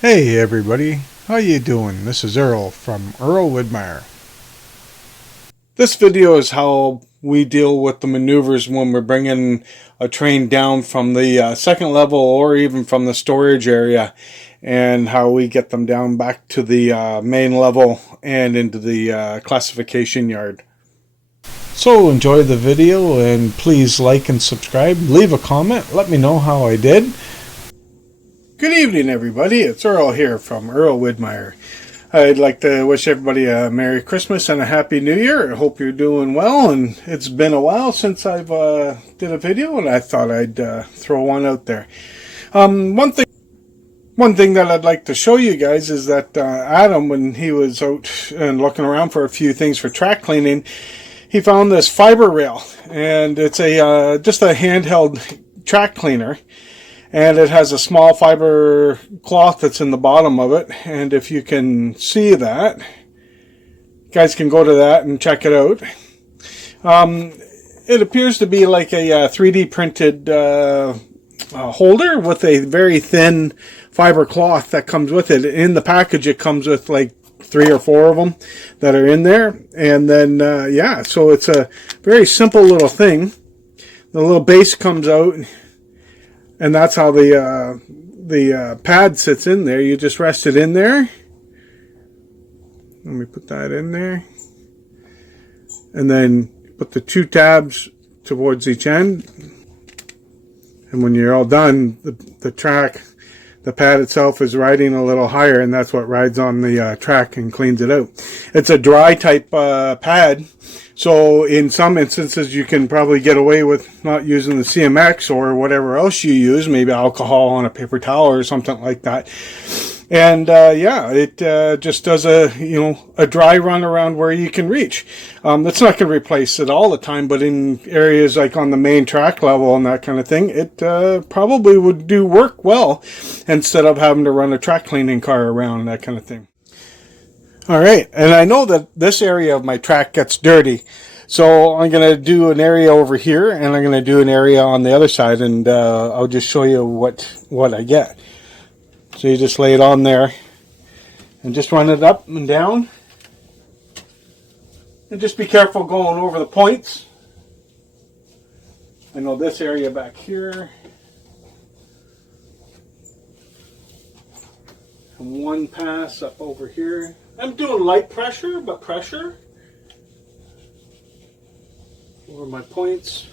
Hey everybody, how you doing? This is Earl from Earl Widmeyer. This video is how we deal with the maneuvers when we're bringing a train down from the second level or even from the storage area, and how we get them down back to the main level and into the classification yard. So enjoy the video and please like and subscribe, leave a comment, let me know how I did. Good evening, everybody. It's Earl here from Earl Widmeyer. I'd like to wish everybody a Merry Christmas and a Happy New Year. I hope you're doing well, and it's been a while since I've did a video, and I thought I'd throw one out there. One thing that I'd like to show you guys is that Adam, when he was out and looking around for a few things for track cleaning, he found this fiber rail, and it's a just a handheld track cleaner. And it has a small fiber cloth that's in the bottom of it. And if you can see that, you guys can go to that and check it out. It appears to be like a 3D printed holder with a very thin fiber cloth that comes with it. In the package, it comes with like 3 or 4 of them that are in there. And then, yeah, so it's a very simple little thing. The little base comes out. And that's how the pad sits in there. You just rest it in there. Let me put that in there. And then put the 2 tabs towards each end. And when you're all done, the pad itself is riding a little higher, and that's what rides on the track and cleans it out. It's a dry type pad. So in some instances, you can probably get away with not using the CMX or whatever else you use, maybe alcohol on a paper towel or something like that. And yeah, it just does a dry run around where you can reach. It's not going to replace it all the time, but in areas like on the main track level and that kind of thing, it probably would do work well instead of having to run a track cleaning car around, that kind of thing. All right, and I know that this area of my track gets dirty, so I'm going to do an area over here, and I'm going to do an area on the other side, and I'll just show you what I get. So you just lay it on there, and just run it up and down, and just be careful going over the points. I know this area back here, and one pass up over here. I'm doing light pressure, but pressure over my points.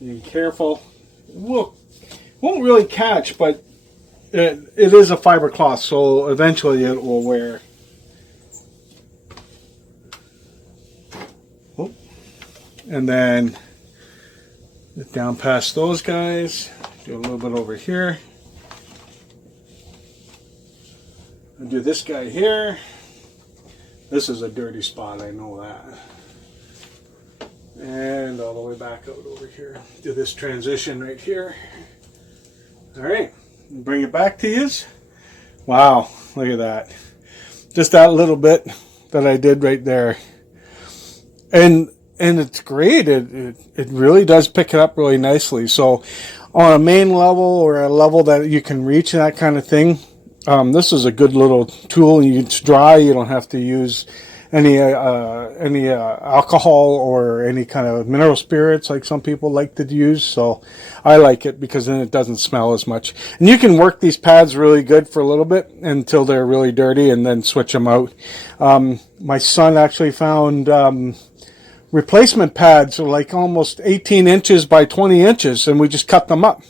Be careful. Won't really catch, but it is a fiber cloth, so eventually it will wear. Oh. And then get down past those guys. Do a little bit over here. I'll do this guy here. This is a dirty spot, I know that. And all the way back out over here. Do this transition right here. Alright, bring it back to you. Wow, look at that. Just that little bit that I did right there. And it's great. It really does pick it up really nicely. So on a main level or a level that you can reach and that kind of thing, this is a good little tool. It's dry. You don't have to use any alcohol or any kind of mineral spirits like some people like to use. So I like it because then it doesn't smell as much. And you can work these pads really good for a little bit until they're really dirty and then switch them out. My son actually found replacement pads are like almost 18 inches by 20 inches, and we just cut them up.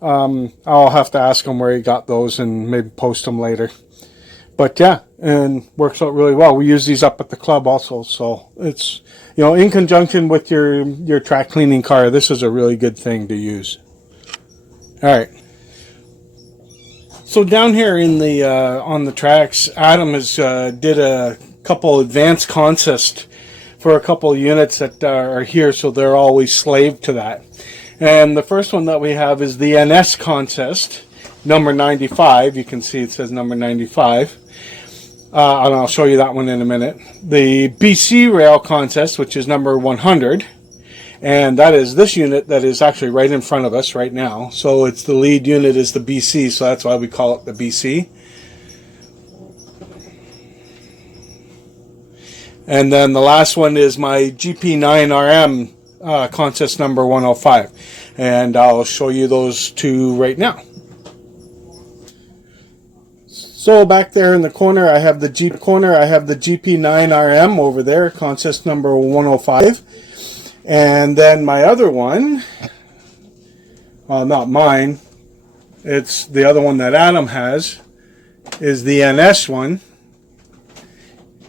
I'll have to ask him where he got those and maybe post them later. But yeah, and works out really well. We use these up at the club also, so it's, in conjunction with your track cleaning car, this is a really good thing to use. All right. So down here in the on the tracks, Adam has did a couple advanced contests for a couple units that are here, so they're always slave to that. And the first one that we have is the NS contest, number 95. You can see it says number 95. And I'll show you that one in a minute. The BC Rail contest, which is number 100. And that is this unit that is actually right in front of us right now. So it's the lead unit is the BC, so that's why we call it the BC. And then the last one is my GP9RM contest number 105. And I'll show you those two right now. So back there in the corner, I have the GP9RM over there, contest number 105. And then my other one, not mine, it's the other one that Adam has, is the NS one.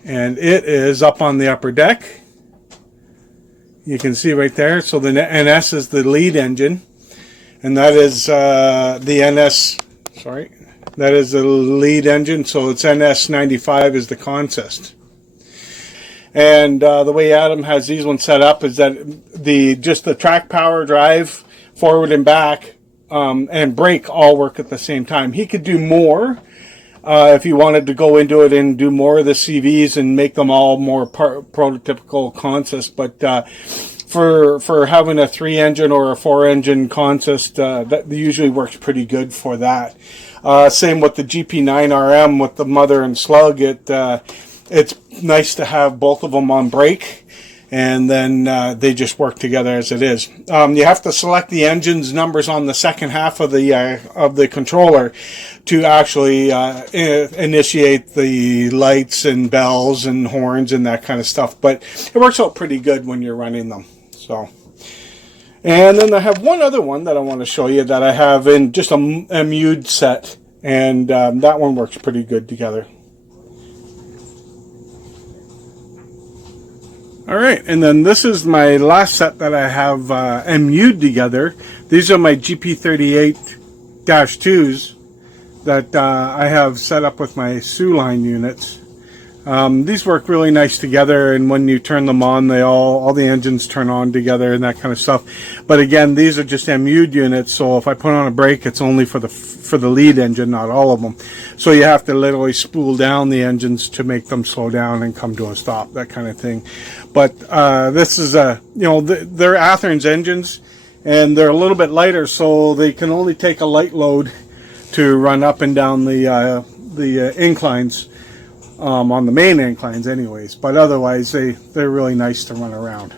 And it is up on the upper deck. You can see right there. So the NS is the lead engine. And that is the NS, sorry, that is the lead engine. So it's NS95 is the contest. And the way Adam has these ones set up is that just the track power, drive, forward and back, and brake all work at the same time. He could do more if he wanted to go into it and do more of the CVs and make them all more prototypical contests. But for having a 3-engine or a 4-engine contest, that usually works pretty good for that. Same with the GP9RM with the mother and slug. It's nice to have both of them on brake, and then they just work together as it is. You have to select the engine's numbers on the second half of the controller to actually initiate the lights and bells and horns and that kind of stuff. But it works out pretty good when you're running them. So, and then I have one other one that I want to show you that I have in just a MU'd set, and that one works pretty good together. Alright, and then this is my last set that I have MU'd together. These are my GP38-2s that I have set up with my Soo Line units. These work really nice together, and when you turn them on, all the engines turn on together and that kind of stuff. But again, these are just MU'd units, so if I put on a brake, it's only for the lead engine, not all of them. So you have to literally spool down the engines to make them slow down and come to a stop, that kind of thing. But this is they're Athearn's engines, and they're a little bit lighter, so they can only take a light load to run up and down the inclines. On the main inclines anyways, but otherwise they're really nice to run around.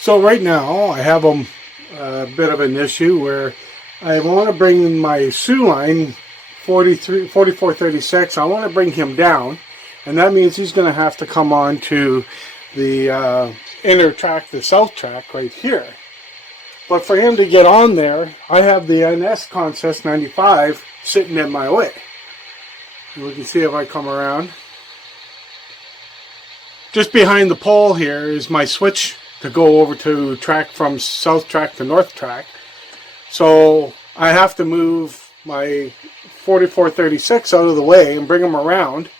So right now I have a bit of an issue where I want to bring my Soo Line 4436, I want to bring him down, and that means he's going to have to come on to the inner track, the south track right here. But for him to get on there, I have the NS Contest 95 sitting in my way. And we can see if I come around. Just behind the pole here is my switch to go over to track from south track to north track. So I have to move my 4436 out of the way and bring him around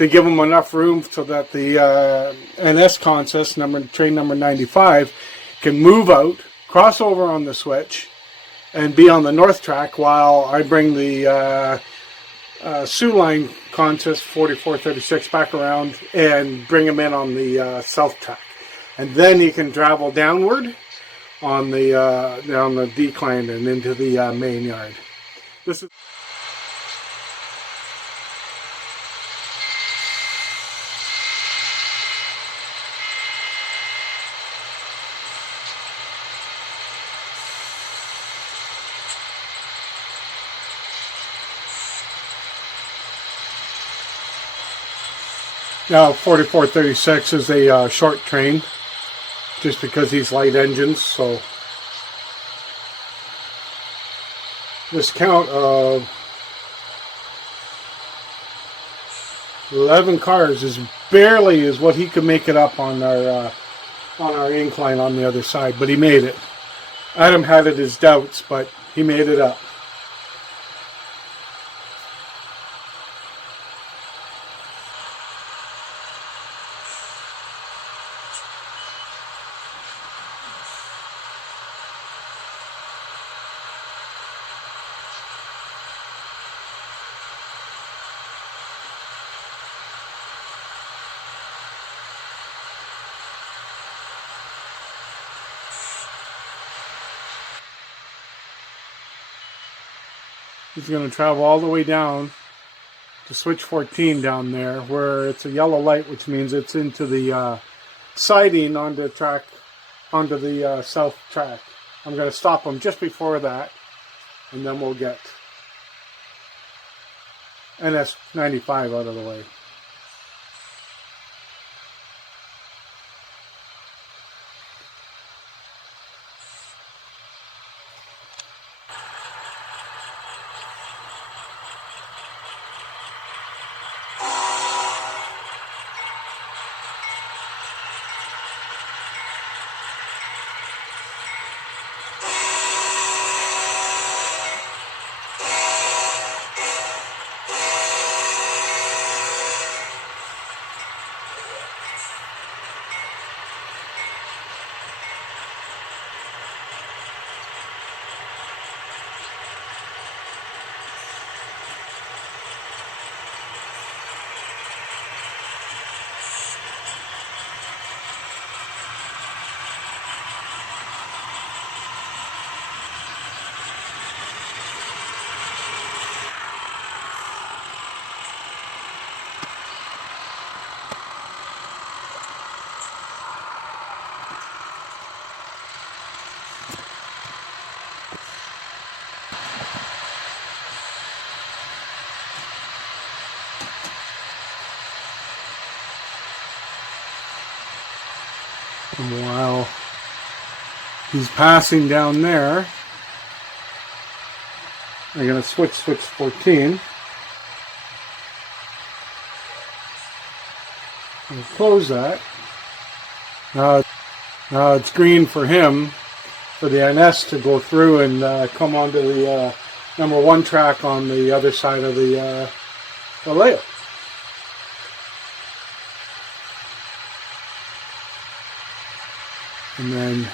to give them enough room so that the NS consist train number 95 can move out, cross over on the switch, and be on the north track while I bring the Soo Line consist 4436 back around and bring them in on the south track. And then you can travel downward on the down the decline and into the main yard. This is now 4436 is a short train, just because he's light engines. So this count of 11 cars is barely is what he could make it up on our incline on the other side, but he made it. Adam had his doubts, but he made it up. He's going to travel all the way down to switch 14 down there, where it's a yellow light, which means it's into the siding onto the south track. I'm going to stop him just before that, and then we'll get NS 95 out of the way. And while he's passing down there, I'm going to switch 14. I'll close that. Now it's green for him, for the NS to go through and come onto the number 1 track on the other side of the layout. And then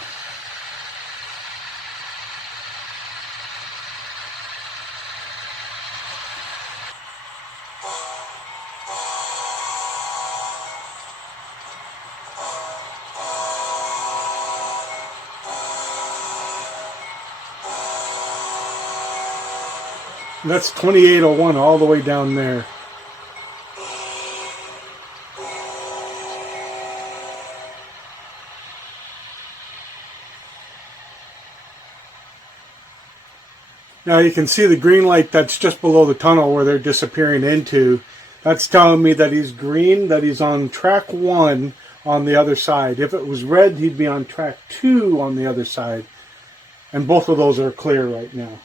that's 2801 all the way down there. Now you can see the green light that's just below the tunnel where they're disappearing into. That's telling me that he's green, that he's on track 1 on the other side. If it was red, he'd be on track 2 on the other side. And both of those are clear right now.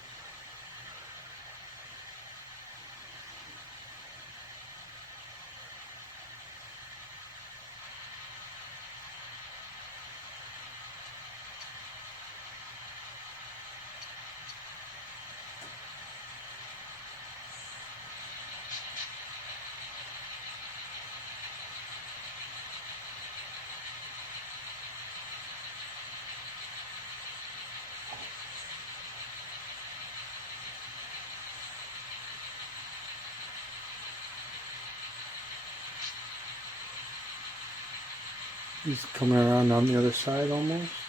He's coming around on the other side almost.